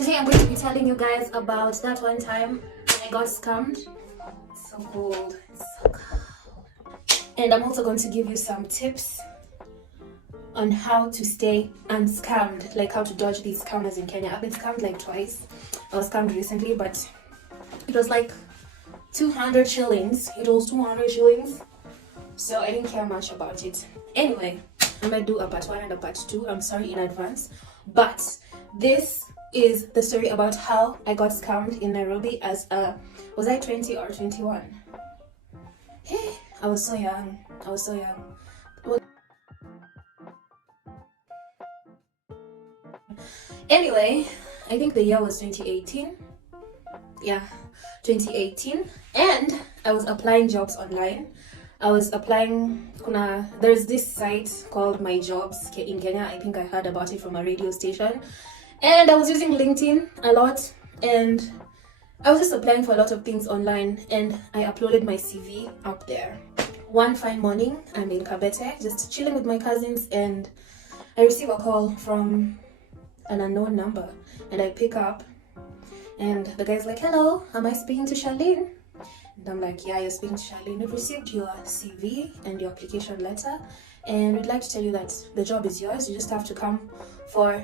Today I'm going to be telling you guys about that one time I got scammed. It's so cold. It's so cold. And I'm also going to give you some tips on how to stay unscammed, like how to dodge these scammers in Kenya. I've been scammed like twice. I was scammed recently, but it was like 200 shillings. It was 200 shillings. So I didn't care much about it. Anyway, I might do a part 1 and a part 2. I'm sorry in advance. But this is the story about how I got scammed in Nairobi as a, was I 20 or 21? Hey, I was so young. Anyway, I think the year was 2018. Yeah, 2018. And I was applying jobs online. I was applying, there's this site called My Jobs in Kenya. I think I heard about it from a radio station. And I was using LinkedIn a lot. And I was just applying for a lot of things online. And I uploaded my CV up there. One fine morning, I'm in Kabete, just chilling with my cousins. And I receive a call from an unknown number. And I pick up. And the guy's like, hello, am I speaking to Charlene? And I'm like, yeah, you're speaking to Charlene. We've received your CV and your application letter, and we'd like to tell you that the job is yours. You just have to come for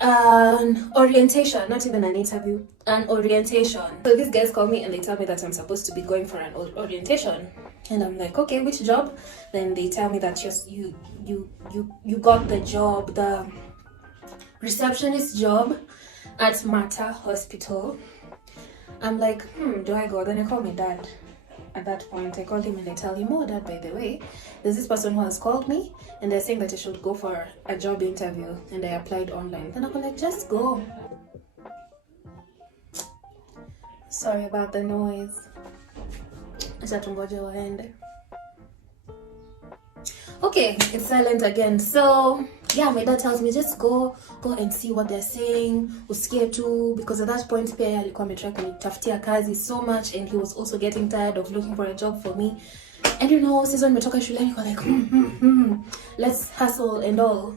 an orientation, not even an interview, an orientation. So these guys call me and they tell me that I'm supposed to be going for an orientation. And I'm like, okay, which job? Then they tell me that you got the job, the receptionist job at Mater Hospital. I'm like, do I go? Then I call my dad. At that point, I called him and I tell him, oh, Dad, by the way, there's this person who has called me and they're saying that I should go for a job interview, and I applied online. Then I go like, just go. Sorry about the noise. Okay, it's silent again. So yeah, my dad tells me just go and see what they're saying, usikie tu, because at that point pia alikuwa ametry kunitafutia kazi so much, and he was also getting tired of looking for a job for me. And you know, season nimetoka shuleni kwa like let's hustle and all.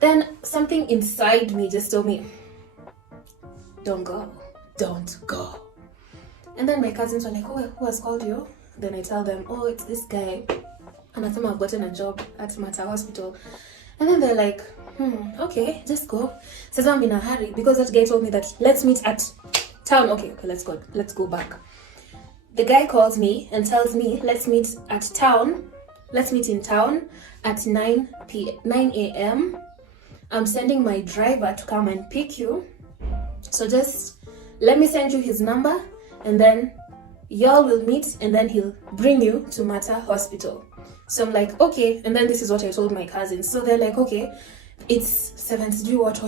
Then something inside me just told me, don't go. And then my cousins were like, oh, who has called you? Then I tell them, oh, it's this guy, and I think I've gotten a job at Mater Hospital. And then they're like, okay, just go. Says I'm in a hurry because that guy told me that let's meet at town. Okay, let's go back. The guy calls me and tells me let's meet at town. Let's meet in town at 9 a.m. I'm sending my driver to come and pick you. So just let me send you his number, and then y'all will meet, and then he'll bring you to Mater Hospital. So I'm like, okay. And then this is what I told my cousins. So they're like, okay, it's 7 to do what.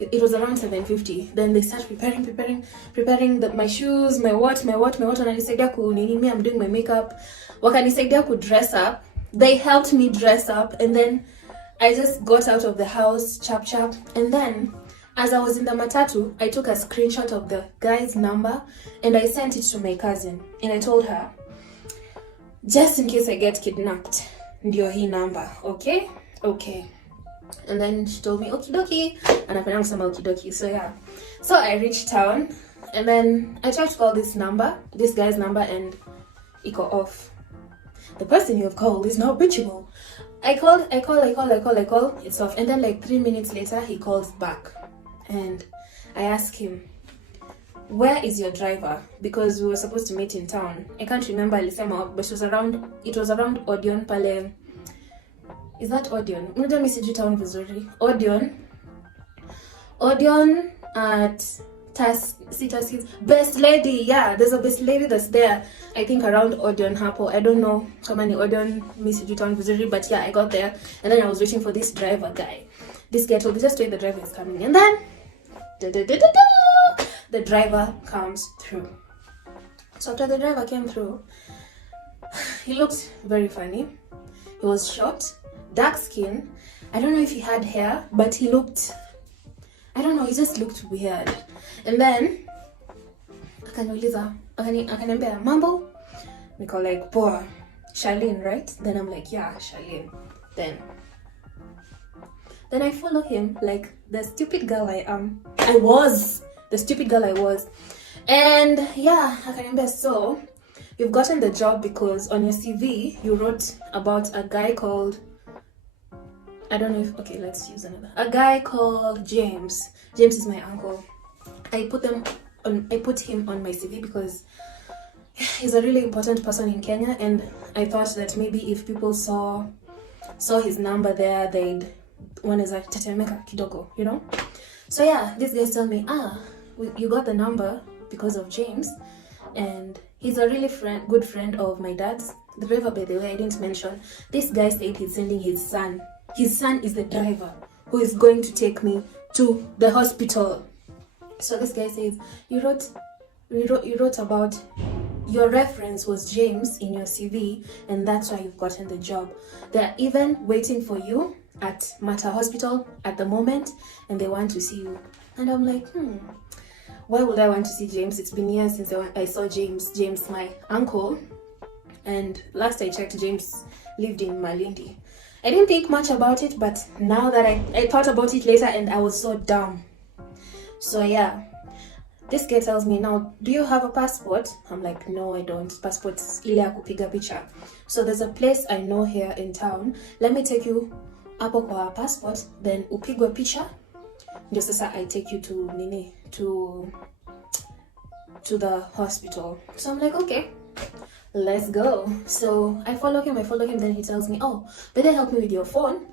It was around 7:50. Then they start preparing my shoes, my what. And I said, I'm doing my makeup. Wakanisaidia ku dress up. They helped me dress up, and then I just got out of the house, chap. And then as I was in the matatu, I took a screenshot of the guy's number and I sent it to my cousin. And I told her, just in case I get kidnapped, ndio hii number, okay? And then she told me, okidoki, and I pronounced some okidoki. So yeah, so I reached town, and then I tried to call this guy's number, and it got off. The person you have called is not reachable. I call, it's off. And then like 3 minutes later, he calls back, and I ask him, where is your driver? Because we were supposed to meet in town. I can't remember alisema, but it was around Odeon pale. Is that Odeon? Unajua mimi sijui town vizuri. Odeon at Best Lady. Yeah, there's a Best Lady that's there. I think around Odeon hapo. I don't know kama ni Odeon, mimi sijui town vizuri, but yeah, I got there, and then I was waiting for this driver guy. This guy told me, just wait, the driver is coming. And then the driver comes through. So after the driver came through, he looked very funny. He was short, dark skin. I don't know if he had hair, but he looked, I don't know, he just looked weird. And then akaniambia mambo. Niko like, poa, Charlene, right? Then I'm like, yeah, Charlene. Then I follow him like the stupid girl I am. I was the stupid girl I was. And yeah, akaniambia, so you've gotten the job because on your CV you wrote about a guy called, I don't know if, okay, let's use another, a guy called James. James is my uncle. I put him on my CV because he's a really important person in Kenya, and I thought that maybe if people saw his number there, they'd wanaweza tetemeka kidogo, you know. So yeah, these guys tell me, you got the number because of James, and he's a really good friend of my dad's. The driver, by the way, I didn't mention, this guy said he's sending his son. His son is the driver who is going to take me to the hospital. So this guy says, you wrote about, your reference was James in your CV, and that's why you've gotten the job. They're even waiting for you at Mata Hospital at the moment, and they want to see you. And I'm like, why would I want to see James? It's been years since I saw James. James, my uncle. And last I checked, James lived in Malindi. I didn't think much about it, but now that I thought about it later, and I was so dumb. So yeah, this guy tells me, now, do you have a passport? I'm like, no, I don't. Passport's ile ya kupiga picha. So there's a place I know here in town. Let me take you hapo kwa passport, then upigwe picha. Ndio sasa I take you to the hospital. So I'm like, okay, let's go. So I follow him, then he tells me, oh, better help me with your phone.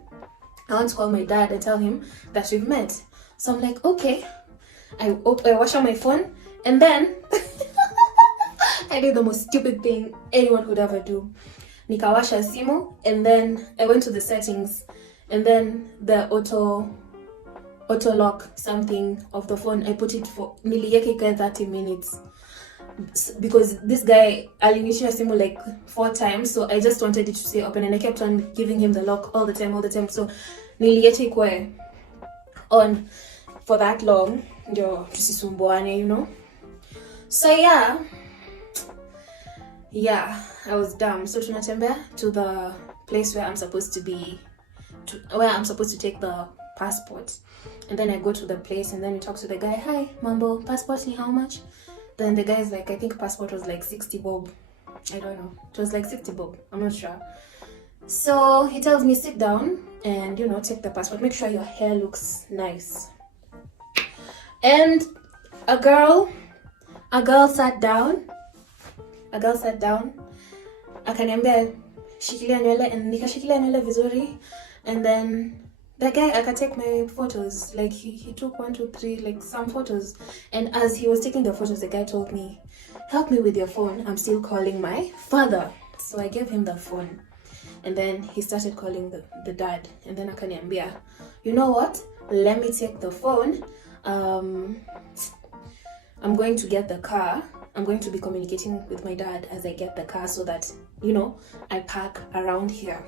I want to call my dad and tell him that we've met. So I'm like, okay. I wash out my phone, and then I did the most stupid thing anyone would ever do. Nikawasha simu, and then I went to the settings, and then the auto lock something of the phone, I put it for niliweka 30 minutes. Because this guy alinishia simu like 4 times, so I just wanted it to stay open, and I kept on giving him the lock all the time. So niliweka on for that long, ndio tusisumbuane, you know. So yeah, I was dumb. So tunatembea to the place where I'm supposed to take the passport, and then I go to the place, and then we talk to the guy. Hi, mambo, passport ni how much? Then the guy's like, I think passport was like 60 bob. I don't know. It was like 60 bob. I'm not sure. So he tells me, sit down and, you know, take the passport. Make sure your hair looks nice. And a girl sat down. Akaniambia shikilia nywele, and nikashikilia nywele vizuri. And then the guy akatake my photos. Like he took 1, 2, 3, like some photos. And as he was taking the photos, the guy told me, help me with your phone. I'm still calling my father. So I gave him the phone. And then he started calling the dad. And then akaniambia, you know what? Let me take the phone. I'm going to get the car. I'm going to be communicating with my dad as I get the car, so that, you know, I park around here.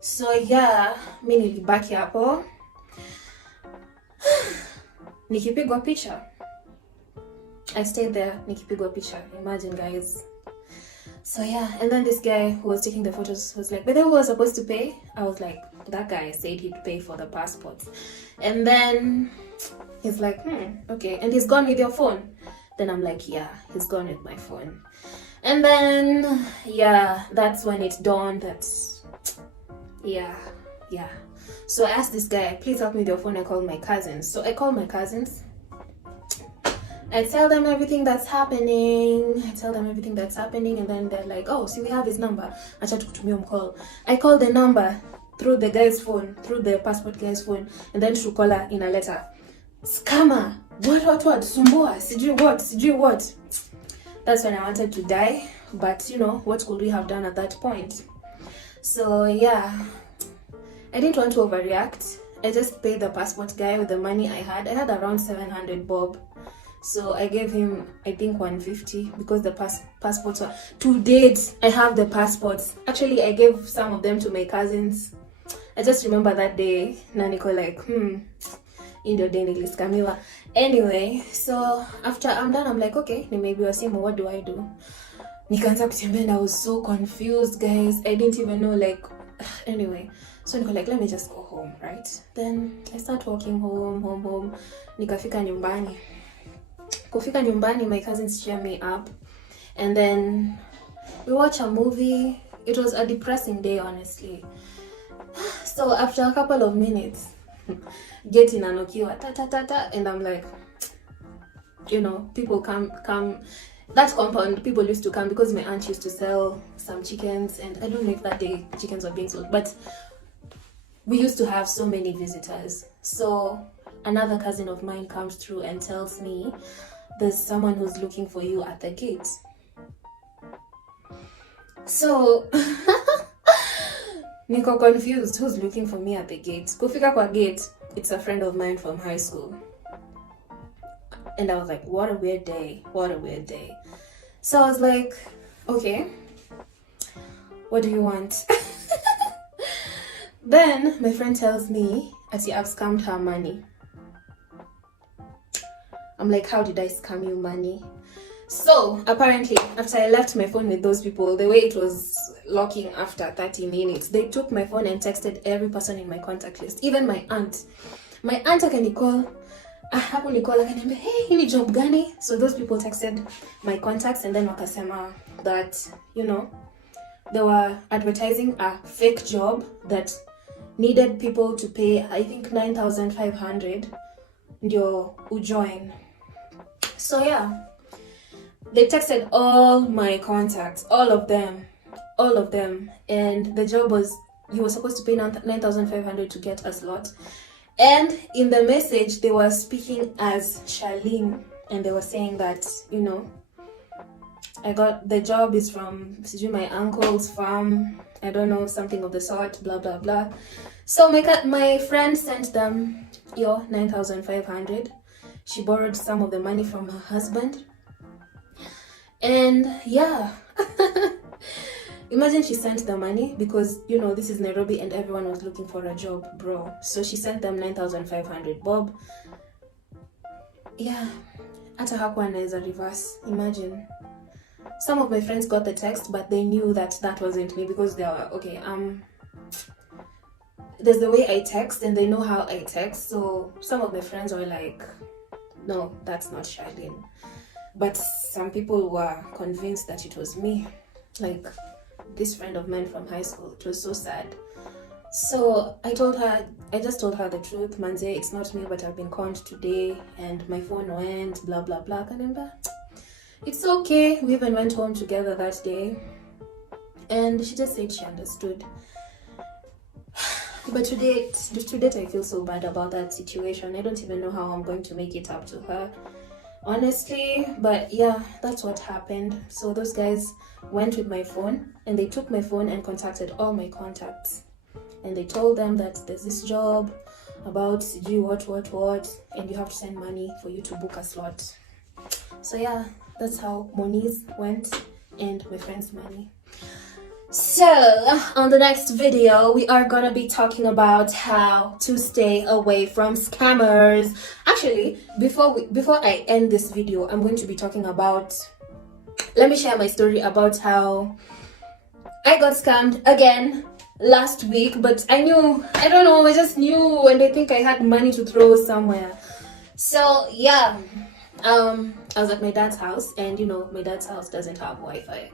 So yeah, mi nilibaki hapo nikipigwa picha. I stayed there nikipigwa picha. Imagine, guys. So yeah, and then this guy who was taking the photos was like, but then who was supposed to pay? I was like, that guy said he'd pay for the passports. And then he's like, okay. And he's gone with your phone? Then I'm like, yeah, he's gone with my phone. And then, yeah, that's when it dawned that, yeah. So I asked this guy, please help me with your phone. I called my cousins. So I called my cousins. I tell them everything that's happening. And then they're like, oh, see, we have his number. Acha tukutumie mcall. I called the number through the guy's phone, through the passport guy's phone, and then to call her in a letter. Scammer. What? Sumbua. Sijui what. That's when I wanted to die. But, you know, what could we have done at that point? So, yeah. I didn't want to overreact. I just paid the passport guy with the money I had. I had around 700 bob. So I gave him, I think, 150 because the passports were... To date, I have the passports. Actually, I gave some of them to my cousins. I just remember that day, Naniko like, Indio day niliskamiwa. Anyway, so after I'm done, I'm like, okay, maybe wasimu, what do I do? Nikaanza kutembea, and I was so confused, guys. I didn't even know, like... Anyway, So niko like, let me just go home, right? Then I start walking home. Nikafika nyumbani. Kufika nyumbani, my cousins cheer me up. And then we watch a movie. It was a depressing day, honestly. So after a couple of minutes, get in anokiwa, ta, and I'm like, people come. That compound, people used to come because my aunt used to sell some chickens, and I don't know if that day chickens were being sold, but we used to have so many visitors. So another cousin of mine comes through and tells me, there's someone who's looking for you at the gate. So niko confused, who's looking for me at the gate? Kufika kwa gate, it's a friend of mine from high school. And I was like, what a weird day. So I was like, okay, what do you want? Then my friend tells me, I've scammed her money. I'm like, how did I scam you money? So apparently, after I left my phone with those people, the way it was locking after 30 minutes, they took my phone and texted every person in my contact list, even my aunt. My aunt akanicall, akaniambia, hey, hii ni job gani? So those people texted my contacts, and then wakasema that, they were advertising a fake job that needed people to pay, I think 9,500 ndio ujoin. So yeah, they texted all my contacts, all of them, and the job was, you were supposed to pay 9,500 to get a slot. And in the message, they were speaking as SHARLEEN, and they were saying that, I got the job is from my uncle's farm, I don't know, something of the sort, blah blah blah. So my friend sent them 9,500. She borrowed some of the money from her husband, and yeah. Imagine she sent the money because, this is Nairobi and everyone was looking for a job, bro. So she sent them 9,500 bob. Yeah, hata hakuwa anaweza reverse. Imagine. Some of my friends got the text, but they knew that wasn't me because they were, okay, there's the way I text and they know how I text. So some of my friends were like, no, that's not SHARLEEN. But some people were convinced that it was me. Like, this friend of mine from high school. It was so sad. So I just told her the truth, manze, it's not me, but I've been conned today and my phone went, blah blah blah. Kanamba, it's okay. We even went home together that day, and she just said she understood. But to date I feel so bad about that situation. I don't even know how I'm going to make it up to her, honestly. But yeah, that's what happened. So those guys went with my phone and they took my phone and contacted all my contacts, and they told them that there's this job about what, and you have to send money for you to book a slot. So yeah, that's how Moniz went and my friend's money. So on the next video, we are gonna be talking about how to stay away from scammers. Actually, before I end this video, I'm going to be talking about, let me share my story about how I got scammed again last week. But I just knew, and I think I had money to throw somewhere. So yeah, I was at my dad's house, and my dad's house doesn't have Wi-Fi.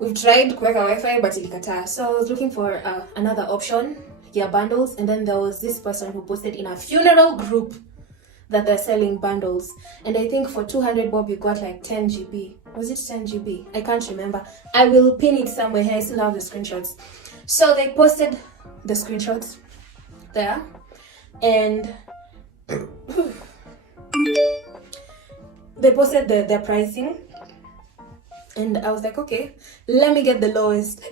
We've tried kuweka Wi-Fi but ilikataa. So I was looking for another option, bundles, and then there was this person who posted in a funeral group that they're selling bundles, and I think for 200 bob you got like 10 GB. Was it 10 GB? I can't remember. I will pin it somewhere here. I still have the screenshots. So they posted the screenshots there, and they posted their pricing. And I was like, okay, let me get the lowest.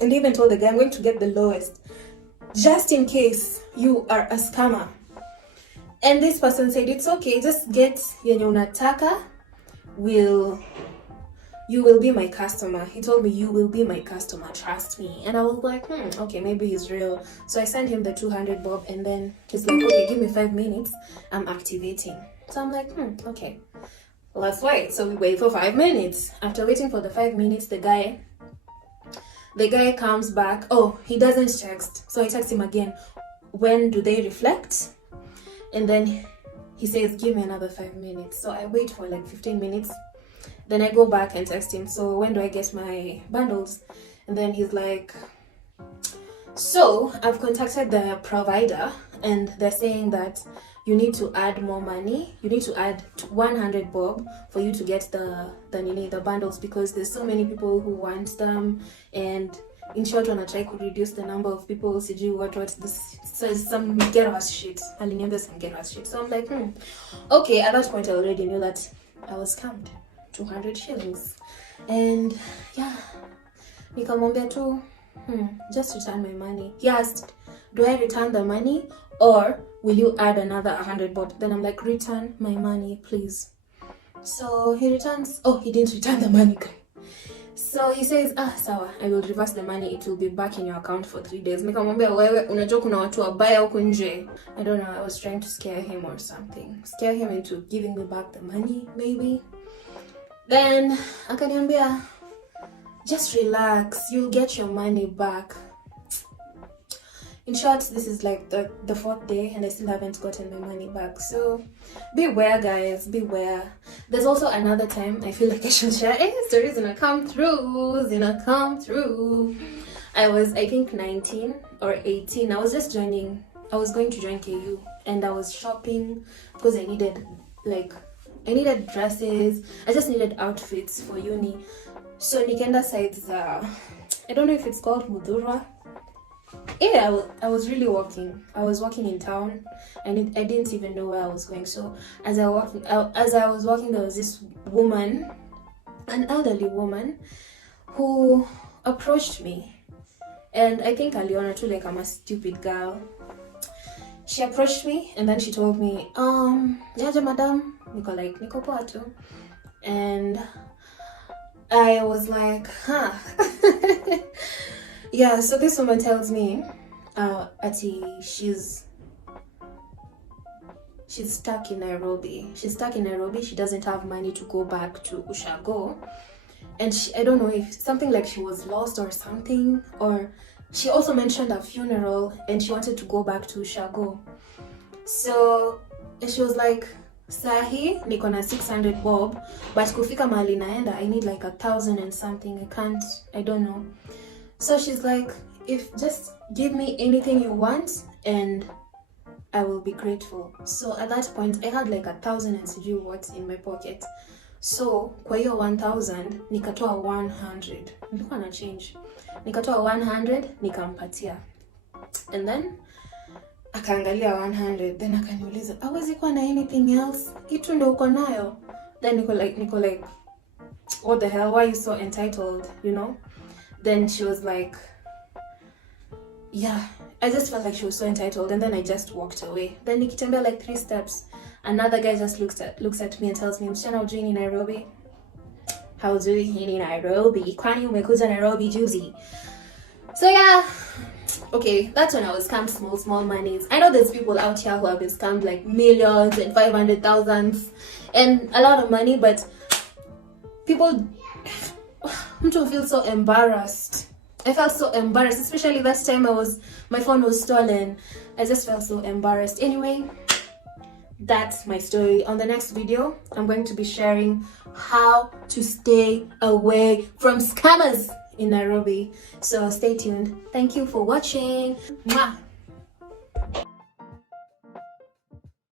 And they even told the guy, I'm going to get the lowest, just in case you are a scammer. And this person said, it's okay, just get yenye unataka, you will be my customer. He told me, you will be my customer, trust me. And I was like, okay, maybe he's real. So I sent him the 200 bob, and then he's like, okay, give me 5 minutes, I'm activating. So I'm like, okay. Let's wait. So we wait for 5 minutes. After waiting for the 5 minutes, the guy The guy comes back. Oh, he doesn't text. So I text him again. When do they reflect? And then he says, give me another 5 minutes. So I wait for like 15 minutes. Then I go back and text him. So when do I get my bundles? And then he's like, so I've contacted the provider and they're saying that you need to add more money. You need to add 100 bob for you to get the bundles, because there's so many people who want them, and in short wanatry could reduce the number of people. Sijui what this says, some ghetto ass shit. Aliniambia some ghetto ass shit. So I'm like, okay. At that point I already knew that I was scammed. 200 shillings. And yeah, nikamwambia tu just return my money. He asked, do I return the money or will you add another 100 bob? Then I'm like, return my money, please. So he returns. Oh, he didn't return the money. So he says, sawa, I will reverse the money. It will be back in your account for 3 days. Nikamwambia, wewe unajua kuna watu wabaya huko nje. I don't know, I was trying to scare him or something. Scare him into giving me back the money, maybe. Then akaniambia, just relax, you'll get your money back. In short, this is like the 4th day and I still haven't gotten my money back. So beware, guys, beware. There's also another time I feel like I should share stories and come through. I was, I think, 19 or 18. I was going to join KU and I was shopping because I needed dresses. I just needed outfits for uni. So nikaenda sides, I don't know if it's called Mudhura. Yeah, I was really walking. I was walking in town and I didn't even know where I was going. So as I was walking, there was this woman, an elderly woman, who approached me. And I think aliona too like I'm a stupid girl. She approached me and then she told me, yaje madam, niko poa tu. And I was like, huh. Yeah, so this woman tells me, ati she's stuck in Nairobi. She's stuck in Nairobi. She doesn't have money to go back to Ushago. And I don't know if something like she was lost or something, or she also mentioned a funeral and she wanted to go back to Ushago. So she was like, sahi niko na 600 bob, but kufika mahali naenda I need like 1,000 and something. I don't know. So she's like, if just give me anything you want and I will be grateful. So at that point I had like 1,000 and sijui what in my pocket. So kwa hiyo 1,000 nikatoa 100. Nilikuwa na change. Nikatoa 100 nikampatia. And then akaangalia 100, then akaniuliza, hawezi kuwa na anything else? Itu ndio uko nayo? Then niko like, what the hell? Why are you so entitled, you know? Then she was like, yeah, I just felt like she was so entitled, and then I just walked away. Then nikitembea like 3 steps, another guy just looks at me and tells me, msichana hujui ni Nairobi? Haujui hii ni Nairobi? Kwani umekuja Nairobi juzi? So yeah, okay, that's when I was scammed small monies. I know there's people out here who have been scammed like millions and 500,000 and a lot of money, but people feel so embarrassed. I felt so embarrassed, especially that time my phone was stolen. I just felt so embarrassed. Anyway, that's my story. On the next video, I'm going to be sharing how to stay away from scammers in Nairobi. So stay tuned. Thank you for watching. Mwah.